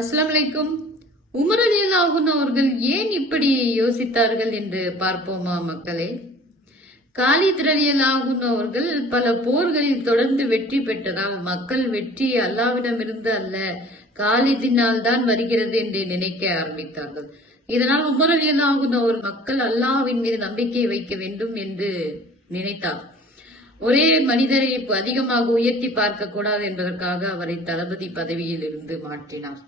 அஸ்ஸலாமு அலைக்கும். உமர் ரலியல்லாஹு அன்ஹு அவர்கள் ஏன் இப்படி யோசித்தார்கள் என்று பார்ப்போமா மக்களே? காலித் ரலியல்லாஹு அன்ஹு அவர்கள் பல போர்களில் தொடர்ந்து வெற்றி பெற்றதால் மக்கள் வெற்றி அல்லாவிடமிருந்து அல்ல காலிதினால் தான் வருகிறது என்று நினைக்க ஆரம்பித்தார்கள். இதனால் உமர் ரலியல்லாஹு அன்ஹு அவர் மக்கள் அல்லாஹ்வின் மீது நம்பிக்கை வைக்க வேண்டும் என்று நினைத்தார். ஒரே மனிதரை அதிகமாக உயர்த்தி பார்க்க கூடாது என்பதற்காக அவரை தளபதி பதவியில் இருந்து மாற்றினார்.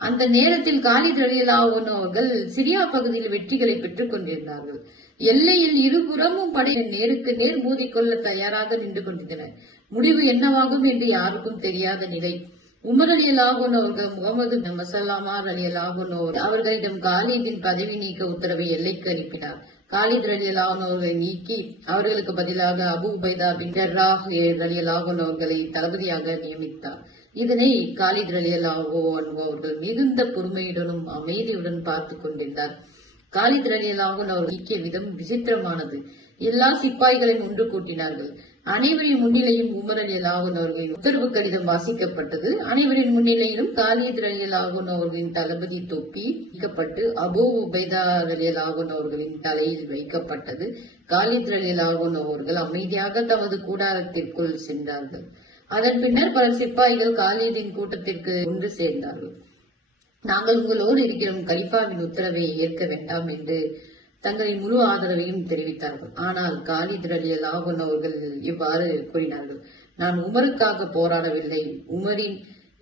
அந்த நேரத்தில் காலித் ரலியல்லாஹு அன்ஹு அவர்கள் சிரியா பகுதியில் வெற்றிகளை பெற்றுக் கொண்டிருந்தார்கள். எல்லையில் இருபுறமும் படைகள் நேருக்கு நேர் மோதிக்கொள்ள தயாராக நின்று கொண்டிருந்தன. முடிவு என்னவாகும் என்று யாருக்கும் தெரியாத நிலை. உமர் ரலியல்லாஹு அன்ஹு அவர்கள் முகமது மஸலமா ரலியல்லாஹு அன்ஹு அவர்களிடம் காலிதின் பதவி நீக்க உத்தரவை எல்லைக்கு அனுப்பினார். காலித் ரலியல்லாஹு அன்ஹு அவர்களை நீக்கி அவர்களுக்கு பதிலாக அபு உபைதா பின் ஜர்ராஹ் ரலியல்லாஹு அன்ஹு அவர்களை தளபதியாக நியமித்தார். இதனை காலித் ரலியல்லாஹு அன்ஹு அவர்கள் மிகுந்த பொறுமையுடனும் அமைதியுடன் பார்த்து கொண்டிருந்தார். காலித் ரலியல்லாஹு அன்ஹு அவர்கள் நீக்கிய விதம் விசித்திரமானது. எல்லா சிப்பாய்களையும் ஒன்று கூட்டினார்கள். அனைவரின் முன்னிலையும் உமர் ரலியல்லாஹு அன்ஹு அவர்களின் உத்தரவு கடிதம் வாசிக்கப்பட்டது. அனைவரின் முன்னிலையிலும் காலித் ரலியல்லாஹு அன்ஹு அவர்களின் தளபதி தொப்பி நீக்கப்பட்டு அபூ உபைதா ரலியல்லாஹு அன்ஹு அவர்களின் தலையில் வைக்கப்பட்டது. காலித் ரலியல்லாஹு அன்ஹு அவர்கள் அமைதியாக தமது கூடாரத்திற்குள் சென்றார்கள். அதன் பின்னர் பல சிப்பாய்கள் காலிதின் கூட்டத்திற்கு ஒன்று சேர்ந்தார்கள். நாங்கள் உங்களோடு இருக்கிறோம், கலிஃபாவின் உத்தரவை ஏற்க வேண்டாம் என்று தங்களின் முழு ஆதரவையும் தெரிவித்தார்கள். ஆனால் காலித் ரலியல்லாஹு அன்ஹு அவர்கள் இவ்வாறு கூறினார்கள்: நான் உமருக்காக போராடவில்லை, உமரின்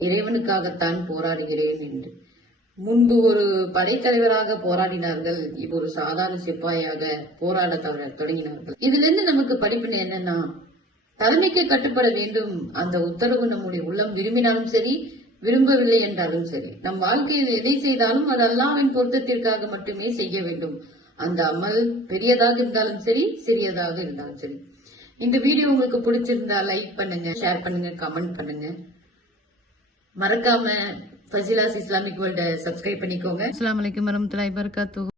இறைவனுக்காகத்தான் போராடுகிறேன் என்று. முன்பு ஒரு படைத்தலைவராக போராடினார்கள், இப்போ ஒரு சாதாரண சிப்பாயாக போராட தொடங்கினார்கள். இதுல இருந்து நமக்கு படிப்பினை என்னன்னா, தலைமைக்கு கட்டுப்பட வேண்டும். அந்த உத்தரவு நம்முடைய உள்ளம் விரும்பினாலும் சரி, விரும்பவில்லை என்றாலும் சரி, நம் வாழ்க்கையில் எதை செய்தாலும் அது அல்லாஹ்வின் பொருத்தத்திற்காக மட்டுமே செய்ய வேண்டும். அந்த அமல் பெரியதாக இருந்தாலும் சரி, சிறியதாக இருந்தாலும் சரி. இந்த வீடியோ உங்களுக்கு பிடிச்சிருந்தா லைக் பண்ணுங்க, ஷேர் பண்ணுங்க, கமெண்ட் பண்ணுங்க. மறக்காம ஃபசிலாஸ் இஸ்லாமிக் வேர்ல்ட சப்ஸ்கிரைப் பண்ணிக்கோங்க. அஸ்ஸலாமு அலைக்கும் வரஹ்மத்துல்லாஹி வபரகாத்துஹு.